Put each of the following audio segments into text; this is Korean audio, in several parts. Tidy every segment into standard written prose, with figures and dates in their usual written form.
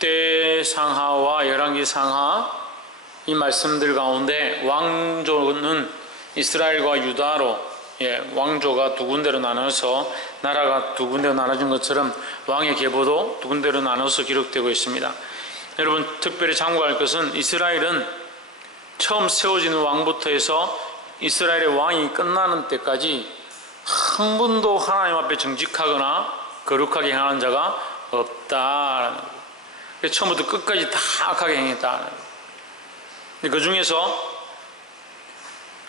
롯데상하와 열왕기상하 이 말씀들 가운데 왕조는 이스라엘과 유다로 왕조가 두 군데로 나눠서 나라가 두 군데로 나눠진 것처럼 왕의 계보도 두 군데로 나눠서 기록되고 있습니다. 여러분 특별히 참고할 것은 이스라엘은 처음 세워지는 왕부터 해서 이스라엘의 왕이 끝나는 때까지 한 분도 하나님 앞에 정직하거나 거룩하게 행하는 자가 없다라는 거예요. 그래서 처음부터 끝까지 다 악하게 행했다라는 거예요.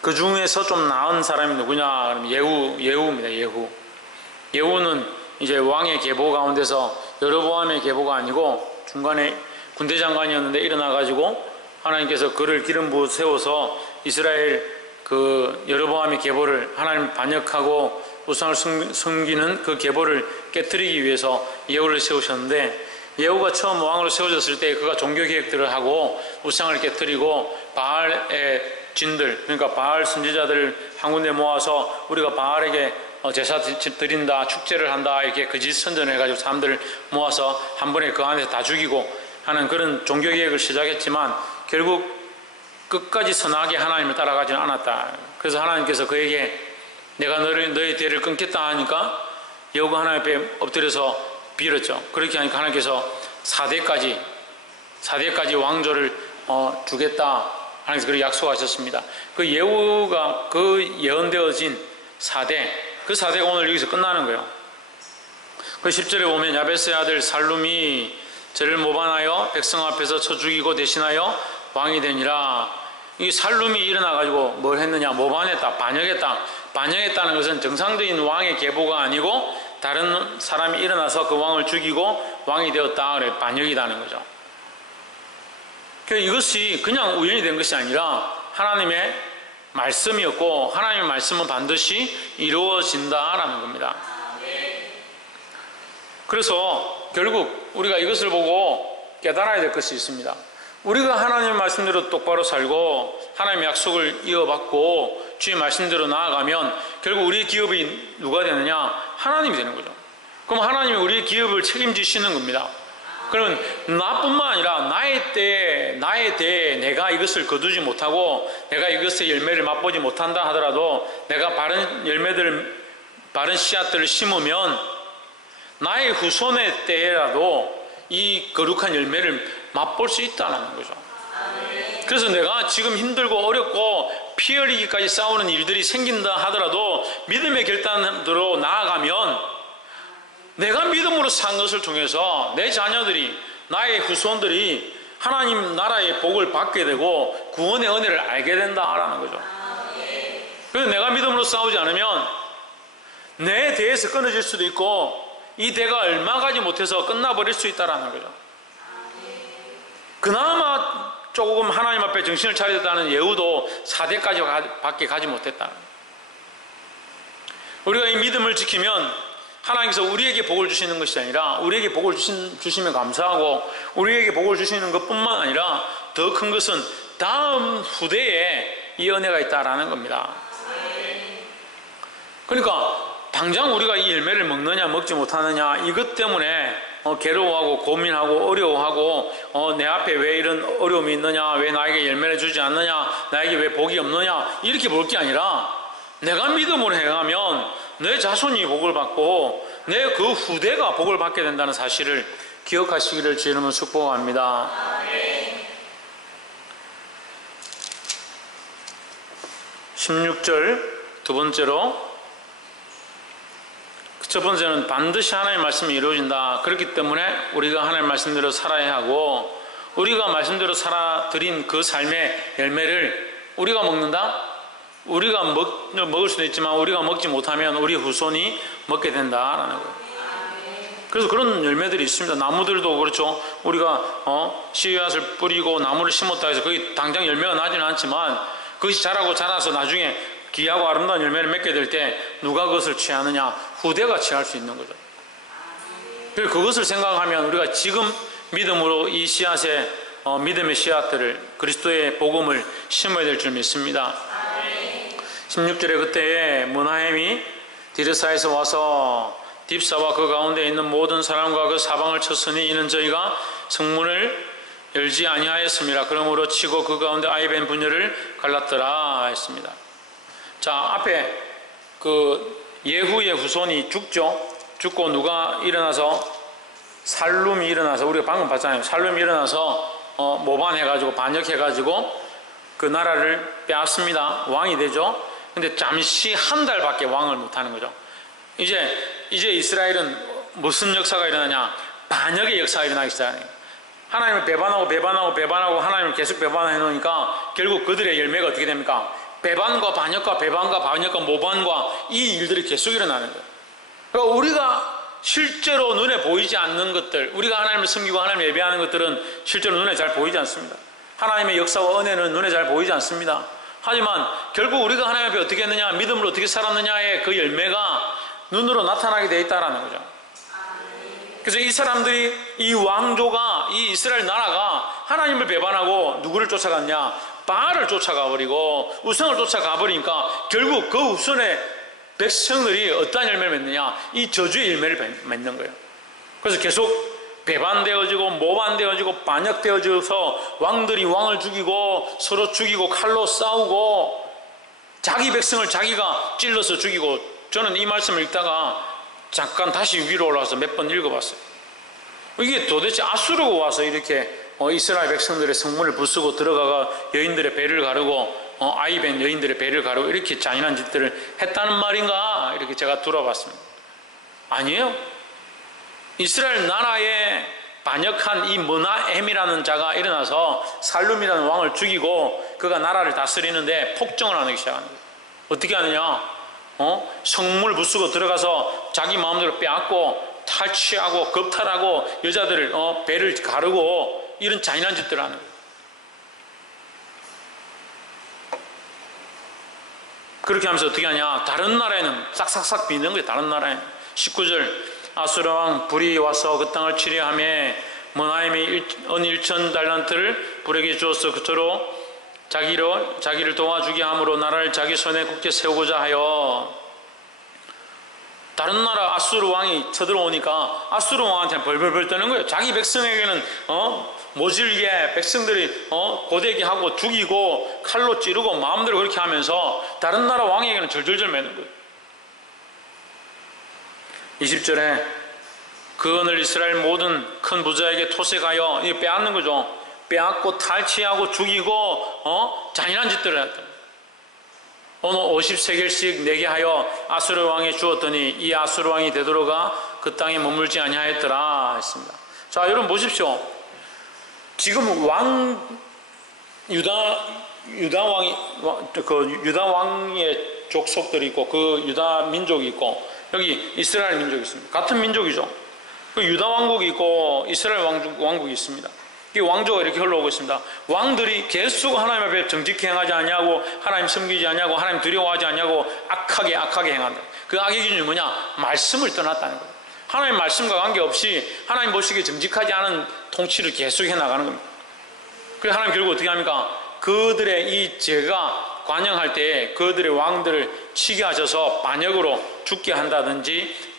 그 중에서 좀 나은 사람이 누구냐? 그러면 예후입니다. 예후는 이제 왕의 계보 가운데서 여로보암의 계보가 아니고 중간에 군대 장관이었는데 일어나가지고 하나님께서 그를 기름 부어 세워서 이스라엘 그 여로보암의 계보를 하나님 반역하고 우상을 섬기는 그 계보를 깨뜨리기 위해서 예후를 세우셨는데, 예후가 처음 왕으로 세워졌을 때 그가 종교 개혁들을 하고 우상을 깨뜨리고 바알의 진들, 그러니까 바알 선지자들을 한 군데 모아서 우리가 바알에게 제사 드린다, 축제를 한다, 이렇게 거짓 선전을 해가지고 사람들을 모아서 한 번에 그 안에서 다 죽이고 하는 그런 종교 개혁을 시작했지만 결국 끝까지 선하게 하나님을 따라가지는 않았다. 그래서 하나님께서 그에게 내가 너의 대를 끊겠다 하니까 예후가 하나님 앞에 엎드려서 빌었죠. 그렇게 하니까 하나님께서 4대까지 왕조를 주겠다 하나님께서 그렇게 약속하셨습니다. 그 예후가 그 예언되어진 4대, 그 4대가 오늘 여기서 끝나는 거예요. 그 10절에 보면 야베스의 아들 살룸이 저를 모반하여 백성 앞에서 쳐 죽이고 대신하여 왕이 되니라. 이 살룸이 일어나가지고 뭘 했느냐? 모반했다, 반역했다. 반역했다는 것은 정상적인 왕의 계보가 아니고 다른 사람이 일어나서 그 왕을 죽이고 왕이 되었다. 그래, 반역이라는 거죠. 이것이 그냥 우연히 된 것이 아니라 하나님의 말씀이었고 하나님의 말씀은 반드시 이루어진다라는 겁니다. 그래서 결국 우리가 이것을 보고 깨달아야 될 것이 있습니다. 우리가 하나님의 말씀대로 똑바로 살고 하나님의 약속을 이어받고 주의 말씀대로 나아가면 결국 우리의 기업이 누가 되느냐? 하나님이 되는 거죠. 그럼 하나님이 우리의 기업을 책임지시는 겁니다. 그러면 나뿐만 아니라 나의 때에 내가 이것을 거두지 못하고 내가 이것의 열매를 맛보지 못한다 하더라도 내가 바른 씨앗들을 심으면 나의 후손의 때라도 이 거룩한 열매를 맛볼 수 있다는 거죠. 그래서 내가 지금 힘들고 어렵고 피 흘리기까지 싸우는 일들이 생긴다 하더라도 믿음의 결단으로 나아가면 내가 믿음으로 산 것을 통해서 내 자녀들이, 나의 후손들이 하나님 나라의 복을 받게 되고 구원의 은혜를 알게 된다라는 거죠. 그래서 내가 믿음으로 싸우지 않으면 내 대에서 끊어질 수도 있고 이 대가 얼마 가지 못해서 끝나버릴 수 있다는 거죠. 그나마 조금 하나님 앞에 정신을 차렸다는 예후도 4대까지 밖에 가지 못했다. 우리가 이 믿음을 지키면 하나님께서 우리에게 복을 주시는 것이 아니라 우리에게 복을 주시면 감사하고 우리에게 복을 주시는 것뿐만 아니라 더 큰 것은 다음 후대에 이 은혜가 있다라는 겁니다. 그러니까 당장 우리가 이 열매를 먹느냐 먹지 못하느냐 이것 때문에 괴로워하고 고민하고 어려워하고 내 앞에 왜 이런 어려움이 있느냐, 왜 나에게 열매를 주지 않느냐, 나에게 왜 복이 없느냐 이렇게 볼 게 아니라 내가 믿음으로 행하면 내 자손이 복을 받고 내 그 후대가 복을 받게 된다는 사실을 기억하시기를 주의 이름으로 축복합니다. 16절 두 번째로, 첫 번째는 반드시 하나님의 말씀이 이루어진다. 그렇기 때문에 우리가 하나님의 말씀대로 살아야 하고 우리가 말씀대로 살아드린 그 삶의 열매를 우리가 먹는다? 우리가 먹을 수도 있지만 우리가 먹지 못하면 우리 후손이 먹게 된다라는 거예요. 그래서 그런 열매들이 있습니다. 나무들도 그렇죠. 우리가 씨앗을 뿌리고 나무를 심었다 해서 거기 당장 열매가 나지는 않지만 그것이 자라서 나중에 귀하고 아름다운 열매를 맺게 될 때 누가 그것을 취하느냐? 후대가 취할 수 있는 거죠. 그래서 그것을 생각하면 우리가 지금 믿음으로 이 씨앗의 믿음의 씨앗들을, 그리스도의 복음을 심어야 될 줄 믿습니다. 16절에 그때에 므나헴이 디르사에서 와서 딥사와 그 가운데 있는 모든 사람과 그 사방을 쳤으니 이는 저희가 성문을 열지 아니하였습니다. 그러므로 치고 그 가운데 아이벤 분열을 갈랐더라 했습니다. 자, 앞에 그 예후의 후손이 죽고 누가 일어나서 살룸이 일어나서, 우리가 방금 봤잖아요. 살룸이 일어나서 모반해가지고 반역해가지고 그 나라를 빼앗습니다. 왕이 되죠. 근데 잠시 한 달밖에 왕을 못하는 거죠. 이제 이스라엘은 무슨 역사가 일어나냐? 반역의 역사가 일어나기 시작해요. 하나님을 배반하고 하나님을 계속 배반해 놓으니까 결국 그들의 열매가 어떻게 됩니까? 배반과 반역과 모반과 이 일들이 계속 일어나는 거예요. 그러니까 우리가 실제로 눈에 보이지 않는 것들, 우리가 하나님을 섬기고 하나님을 예배하는 것들은 실제로 눈에 잘 보이지 않습니다. 하나님의 역사와 은혜는 눈에 잘 보이지 않습니다. 하지만 결국 우리가 하나님 앞에 어떻게 했느냐, 믿음으로 어떻게 살았느냐의 그 열매가 눈으로 나타나게 되어 있다는 거죠. 그래서 이 사람들이, 이 왕조가, 이 이스라엘 나라가 하나님을 배반하고 누구를 쫓아갔냐? 바알을 쫓아가 버리고 우상을 쫓아가 버리니까 결국 그 우선의 백성들이 어떠한 열매를 맺느냐? 이 저주의 열매를 맺는 거예요. 그래서 계속 배반되어지고 모반되어지고 반역되어져서 왕들이 왕을 죽이고 서로 죽이고 칼로 싸우고 자기 백성을 자기가 찔러서 죽이고, 저는 이 말씀을 읽다가 잠깐 다시 위로 올라와서 몇 번 읽어봤어요. 이게 도대체 아수르가 와서 이렇게 이스라엘 백성들의 성문을 부수고 들어가가 여인들의 배를 가르고 아이벤 여인들의 배를 가르고 이렇게 잔인한 짓들을 했다는 말인가? 이렇게 제가 들어봤습니다. 아니에요. 이스라엘 나라에 반역한 이 머나엠이라는 자가 일어나서 살룸이라는 왕을 죽이고 그가 나라를 다스리는데 폭정을 하기 시작하는 거예요. 어떻게 하느냐? 성문을 부수고 들어가서 자기 마음대로 빼앗고 탈취하고 겁탈하고 여자들을 배를 가르고 이런 잔인한 짓들을 하는 거예요. 그렇게 하면서 어떻게 하냐? 다른 나라에는 싹싹싹 비는 거예요. 다른 나라에는. 19절, 아수르 왕 불이 와서 그 땅을 치려하며 머나임이 은 1천 달란트를 불에게 주어서 그토록 자기를 도와주게 함으로 나라를 자기 손에 굳게 세우고자 하여. 다른 나라 아수르 왕이 쳐들어오니까 아수르 왕한테는 벌벌벌 떠는 거예요. 자기 백성에게는 모질게 백성들이 고되게 하고 죽이고 칼로 찌르고 마음대로 그렇게 하면서 다른 나라 왕에게는 절절절 매는 거예요. 20절에 그언을 이스라엘 모든 큰 부자에게 토색하여, 이게 빼앗는 거죠. 빼앗고 탈취하고 죽이고 잔인한 짓들을 했다. 오늘 50세겔씩 내게 하여 아수르 왕에 주었더니 이 아수르 왕이 되돌아가 그 땅에 머물지 아니하였더라 했습니다. 자, 여러분 보십시오. 지금 유다 왕의 족속들이 있고 그 유다 민족이 있고 여기 이스라엘 민족이 있습니다. 같은 민족이죠. 그 유다 왕국이 있고 이스라엘 왕국이 있습니다. 이 왕조가 이렇게 흘러오고 있습니다. 왕들이 계속 하나님 앞에 정직히 행하지 않냐고, 하나님 섬기지 않냐고, 하나님 두려워하지 않냐고 악하게 행한다. 그 악의 기준이 뭐냐? 말씀을 떠났다는 거예요. 하나님 말씀과 관계없이 하나님 보시기에 정직하지 않은 통치를 계속 해나가는 겁니다. 그래서 하나님 결국 어떻게 합니까? 그들의 이 죄가 관영할 때 그들의 왕들을 치게 하셔서 반역으로 죽게 한다든지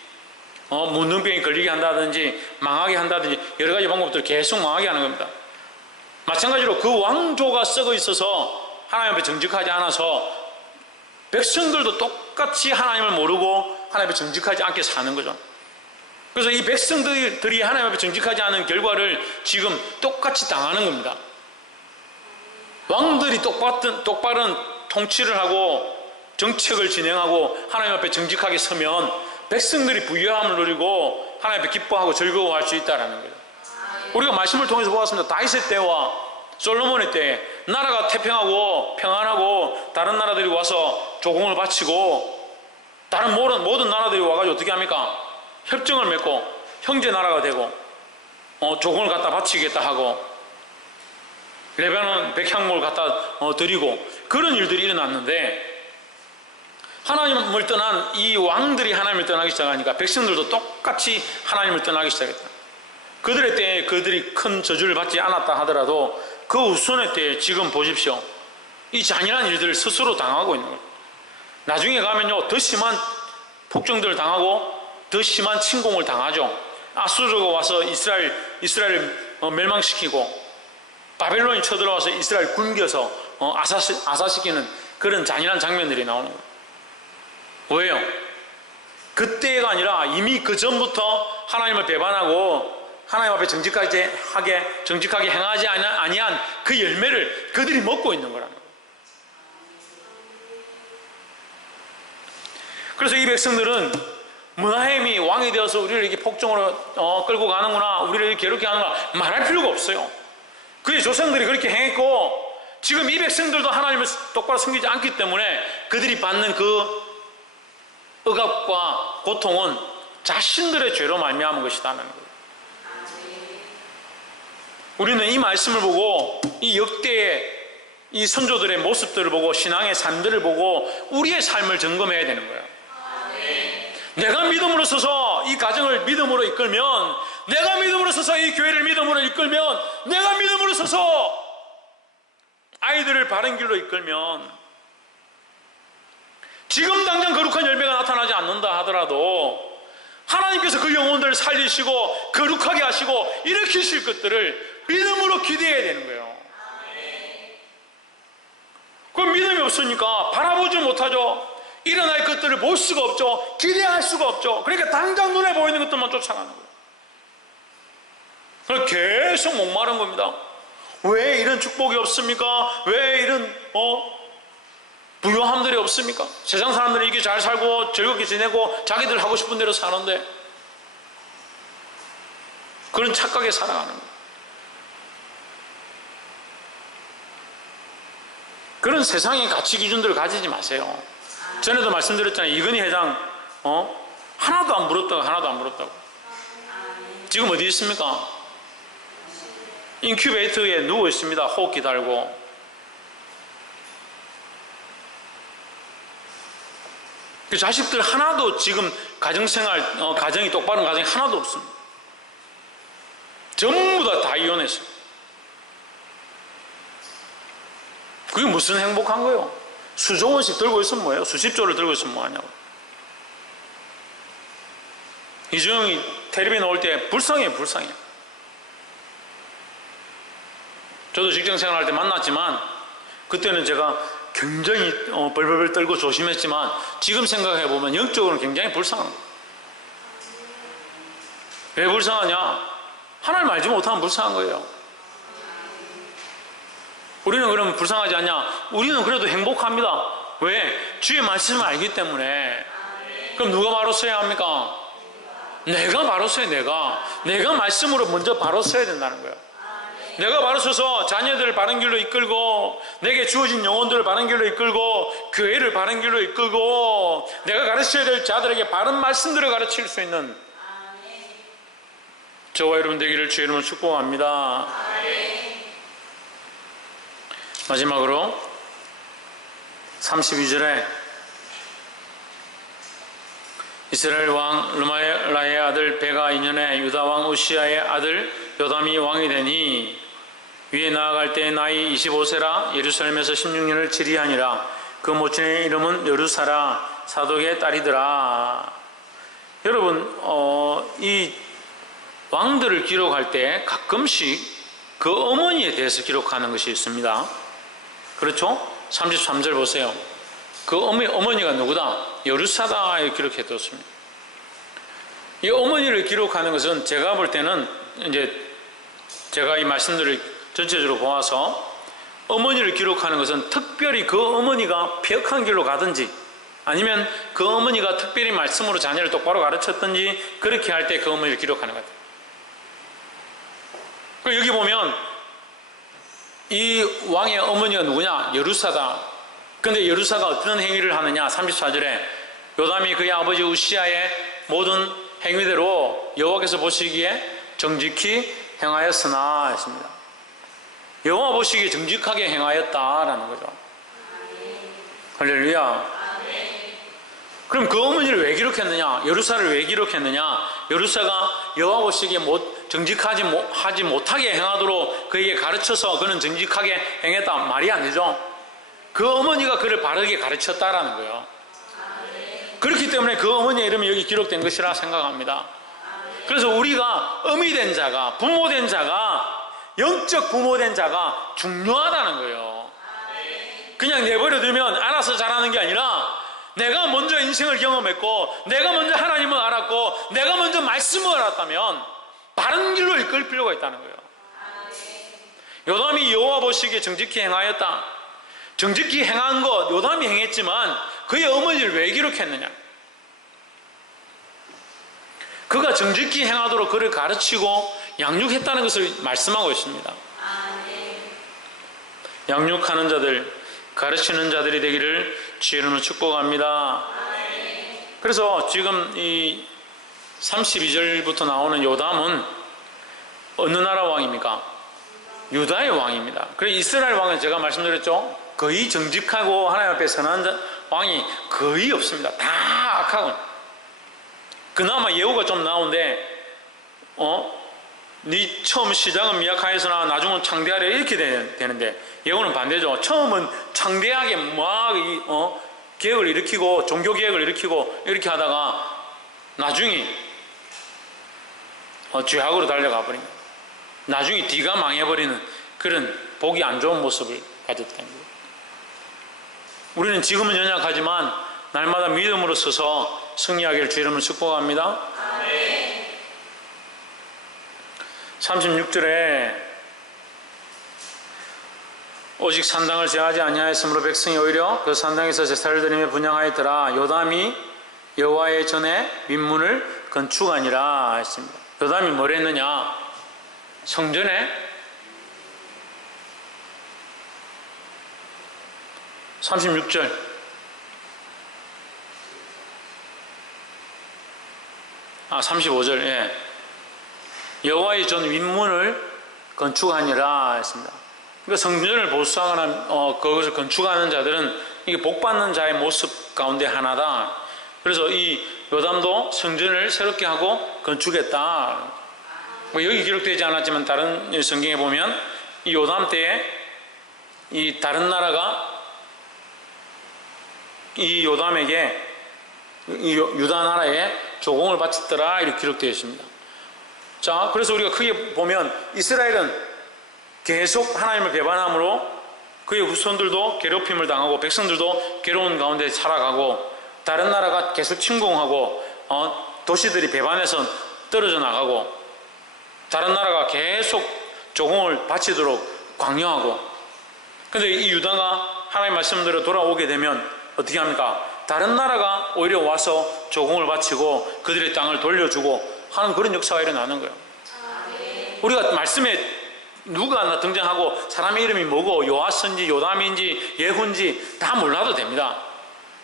문둥병이 걸리게 한다든지 망하게 한다든지 여러 가지 방법들을 계속 망하게 하는 겁니다. 마찬가지로 그 왕조가 썩어 있어서 하나님 앞에 정직하지 않아서 백성들도 똑같이 하나님을 모르고 하나님 앞에 정직하지 않게 사는 거죠. 그래서 이 백성들이 하나님 앞에 정직하지 않은 결과를 지금 똑같이 당하는 겁니다. 왕들이 똑바른 통치를 하고 정책을 진행하고 하나님 앞에 정직하게 서면 백성들이 부유함을 누리고 하나님 앞에 기뻐하고 즐거워할 수 있다는 거예요. 우리가 말씀을 통해서 보았습니다. 다윗의 때와 솔로몬의 때에 나라가 태평하고 평안하고 다른 나라들이 와서 조공을 바치고 다른 모든 나라들이 와가지고 어떻게 합니까? 협정을 맺고 형제 나라가 되고 조공을 갖다 바치겠다 하고 레바논 백향목을 갖다 드리고 그런 일들이 일어났는데 하나님을 떠난 이 왕들이 하나님을 떠나기 시작하니까 백성들도 똑같이 하나님을 떠나기 시작했다. 그들의 때에 그들이 큰 저주를 받지 않았다 하더라도 그 후손의 때에 지금 보십시오. 이 잔인한 일들을 스스로 당하고 있는 거예요. 나중에 가면요 더 심한 폭정들을 당하고 더 심한 침공을 당하죠. 아수르가 와서 이스라엘을 멸망시키고 바벨론이 쳐들어와서 이스라엘 굶겨서 아사시키는 그런 잔인한 장면들이 나오는 거예요. 왜요? 그때가 아니라 이미 그 전부터 하나님을 배반하고 하나님 앞에 정직하게 행하지 아니한 그 열매를 그들이 먹고 있는 거라는 거예요. 그래서 이 백성들은 문하햄이 왕이 되어서 우리를 이렇게 폭정으로 끌고 가는구나, 우리를 이렇게 괴롭게 하는구나 말할 필요가 없어요. 그의 조상들이 그렇게 행했고 지금 이 백성들도 하나님을 똑바로 섬기지 않기 때문에 그들이 받는 그 억압과 고통은 자신들의 죄로 말미암은 것이다는 거예요. 우리는 이 말씀을 보고 이 역대의 이 선조들의 모습들을 보고 신앙의 삶들을 보고 우리의 삶을 점검해야 되는 거예요. 내가 믿음으로 서서 이 가정을 믿음으로 이끌면, 내가 믿음으로 서서 이 교회를 믿음으로 이끌면, 내가 믿음으로 서서 아이들을 바른 길로 이끌면 지금 당장 거룩한 열매가 나타나지 않는다 하더라도 하나님께서 그 영혼들을 살리시고 거룩하게 하시고 일으키실 것들을 믿음으로 기대해야 되는 거예요. 그럼 믿음이 없으니까 바라보지 못하죠. 일어날 것들을 볼 수가 없죠. 기대할 수가 없죠. 그러니까 당장 눈에 보이는 것들만 쫓아가는 거예요. 그래서 계속 목마른 겁니다. 왜 이런 축복이 없습니까? 왜 이런 부요함들이 없습니까? 세상 사람들은 이렇게 잘 살고 즐겁게 지내고 자기들 하고 싶은 대로 사는데 그런 착각에 살아가는 거예요. 그런 세상의 가치 기준들을 가지지 마세요. 전에도 말씀드렸잖아요. 이건희 회장 하나도 안 물었다고. 지금 어디 있습니까? 인큐베이터에 누워 있습니다. 호흡기 달고. 그 자식들 하나도 지금 가정이 똑바른 가정이 하나도 없습니다. 전부 다 이혼했어요. 그게 무슨 행복한 거예요? 수조 원씩 들고 있으면 뭐예요? 수십조를 들고 있으면 뭐하냐고. 이주영이 텔레비에 나올 때 불쌍해요. 저도 직장생활 할 때 만났지만 그때는 제가 굉장히 벌벌벌 떨고 조심했지만 지금 생각해보면 영적으로는 굉장히 불쌍한 거예요. 왜 불쌍하냐? 하나님 알지 못하면 불쌍한 거예요. 우리는 그러면 불쌍하지 않냐? 우리는 그래도 행복합니다. 왜? 주의 말씀을 알기 때문에. 그럼 누가 바로 서야 합니까? 내가 바로 서야. 내가 말씀으로 먼저 바로 서야 된다는 거예요. 내가 바로 서서 자녀들을 바른 길로 이끌고 내게 주어진 영혼들을 바른 길로 이끌고 교회를 바른 길로 이끌고 내가 가르쳐야 될 자들에게 바른 말씀들을 가르칠 수 있는 저와 여러분 되기를 주의 이름으로 축복합니다. 마지막으로 32절에 이스라엘 왕 르말라의 아들 베가 2년에 유다 왕 우시아의 아들 요담이 왕이 되니 위에 나아갈 때 나이 25세라 예루살렘에서 16년을 치리하니라. 그 모친의 이름은 여루사라 사독의 딸이더라. 여러분 이 왕들을 기록할 때 가끔씩 그 어머니에 대해서 기록하는 것이 있습니다. 그렇죠? 33절 보세요. 그 어머니가 누구다? 여루사다 이렇게 기록해뒀습니다. 이 어머니를 기록하는 것은 제가 볼 때는 이제 제가 이 말씀들을 전체적으로 보아서 어머니를 기록하는 것은 특별히 그 어머니가 폐역한 길로 가든지 아니면 그 어머니가 특별히 말씀으로 자녀를 똑바로 가르쳤든지 그렇게 할 때 그 어머니를 기록하는 것 같아요. 여기 보면 이 왕의 어머니가 누구냐? 여루사다. 근데 여루사가 어떤 행위를 하느냐? 34절에 요담이 그의 아버지 우시아의 모든 행위대로 여호와께서 보시기에 정직히 행하였으나 했습니다. 여호와 보시기에 정직하게 행하였다라는 거죠. 할렐루야. 그럼 그 어머니를 왜 기록했느냐? 여루사를 왜 기록했느냐? 여루사가 여호와 보시기에 정직하지 못하게 행하도록 그에게 가르쳐서 그는 정직하게 행했다 말이 안 되죠. 그 어머니가 그를 바르게 가르쳤다라는 거예요. 그렇기 때문에 그 어머니의 이름이 여기 기록된 것이라 생각합니다. 그래서 우리가 어미 된 자가, 부모 된 자가, 영적 부모 된 자가 중요하다는 거예요. 그냥 내버려두면 알아서 자라는 게 아니라 내가 먼저 인생을 경험했고, 내가 먼저 하나님을 알았고, 내가 먼저 말씀을 알았다면 바른 길로 이끌 필요가 있다는 거예요. 요담이 여호와 보시기에 정직히 행하였다. 정직히 행한 것 요담이 행했지만 그의 어머니를 왜 기록했느냐? 그가 정직히 행하도록 그를 가르치고 양육했다는 것을 말씀하고 있습니다. 양육하는 자들, 가르치는 자들이 되기를 주의 이름으로 축복합니다. 그래서 지금 이 32절부터 나오는 요담은 어느 나라 왕입니까? 유다의 왕입니다. 그래서 이스라엘 왕은 제가 말씀드렸죠, 거의 정직하고 하나님 앞에 선한 왕이 거의 없습니다. 다 악하고. 그나마 예후가 좀 나오는데 네 처음 시작은 미약하였으나 나중은 창대하려 이렇게 되는데, 예후는 반대죠. 처음은 창대하게 막 계획을 일으키고 종교 계획을 일으키고 이렇게 하다가 나중에 죄악으로 달려가 버립니다. 나중에 뒤가 망해버리는 그런 보기 안 좋은 모습을 가졌다는 거예요. 우리는 지금은 연약하지만 날마다 믿음으로 서서 승리하기를 주의 이름으로 축복합니다. 36절에 오직 산당을 제하지 아니하였으므로 백성이 오히려 그 산당에서 제사를 드리며 분향하였더라. 요담이 여호와의 전에 민문을 건축하니라 했습니다. 요담이 뭘 했느냐? 성전에 36절 아 35절 예. 여호와의 전 윗문을 건축하니라 했습니다. 그러니까 성전을 보수하거나 그것을 건축하는 자들은 이게 복받는 자의 모습 가운데 하나다. 그래서 이 요담도 성전을 새롭게 하고 건축했다. 여기 기록되지 않았지만 다른 성경에 보면 이 요담 때에 이 다른 나라가 이 요담에게 이 유다 나라에 조공을 바쳤더라 이렇게 기록되어 있습니다. 자, 그래서 우리가 크게 보면 이스라엘은 계속 하나님을 배반함으로 그의 후손들도 괴롭힘을 당하고 백성들도 괴로운 가운데 살아가고, 다른 나라가 계속 침공하고 도시들이 배반해서 떨어져 나가고, 다른 나라가 계속 조공을 바치도록 강요하고. 근데 이 유다가 하나님 말씀대로 돌아오게 되면 어떻게 합니까? 다른 나라가 오히려 와서 조공을 바치고 그들의 땅을 돌려주고 하는 그런 역사가 일어나는 거예요. 우리가 말씀에 누가 하나 등장하고 사람의 이름이 뭐고 요아스인지 요담인지 예후인지 다 몰라도 됩니다.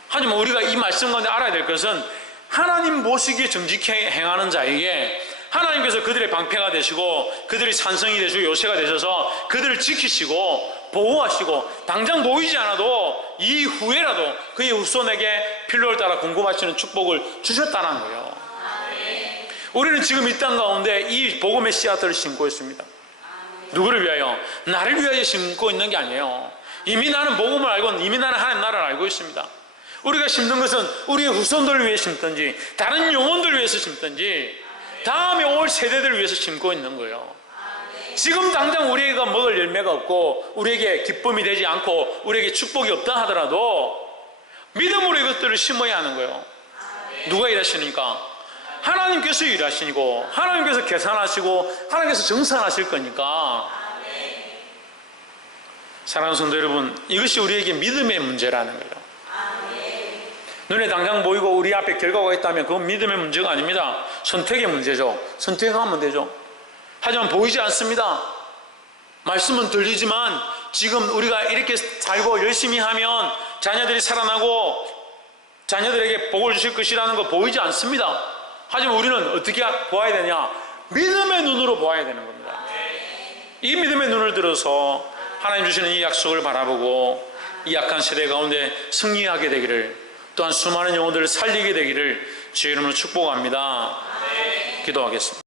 하지만 우리가 이 말씀 가운데 알아야 될 것은 하나님 보시기에 정직히 행하는 자에게 하나님께서 그들의 방패가 되시고 그들의 산성이 되시고 요새가 되셔서 그들을 지키시고 보호하시고 당장 보이지 않아도 이후에라도 그의 후손에게 필요를 따라 공급하시는 축복을 주셨다는 거예요. 우리는 지금 이 땅 가운데 이 복음의 씨앗들을 심고 있습니다. 누구를 위하여? 나를 위하여 심고 있는 게 아니에요. 이미 나는 복음을 알고 이미 나는 하나님 나라를 알고 있습니다. 우리가 심는 것은 우리의 후손들을 위해 심든지 다른 영혼들을 위해서 심든지 다음에 올 세대들을 위해서 심고 있는 거예요. 지금 당장 우리가 먹을 열매가 없고 우리에게 기쁨이 되지 않고 우리에게 축복이 없다 하더라도 믿음으로 이것들을 심어야 하는 거예요. 누가 일하시니까? 하나님께서 일하시고 하나님께서 계산하시고 하나님께서 정산하실 거니까. 사랑하는 성도 여러분, 이것이 우리에게 믿음의 문제라는 거예요. 눈에 당장 보이고 우리 앞에 결과가 있다면 그건 믿음의 문제가 아닙니다. 선택의 문제죠. 선택하면 되죠. 하지만 보이지 않습니다. 말씀은 들리지만 지금 우리가 이렇게 살고 열심히 하면 자녀들이 살아나고 자녀들에게 복을 주실 것이라는 거 보이지 않습니다. 하지만 우리는 어떻게 보아야 되냐? 믿음의 눈으로 보아야 되는 겁니다. 이 믿음의 눈을 들어서 하나님 주시는 이 약속을 바라보고 이 약한 세대 가운데 승리하게 되기를, 또한 수많은 영혼들을 살리게 되기를 주의 이름으로 축복합니다. 기도하겠습니다.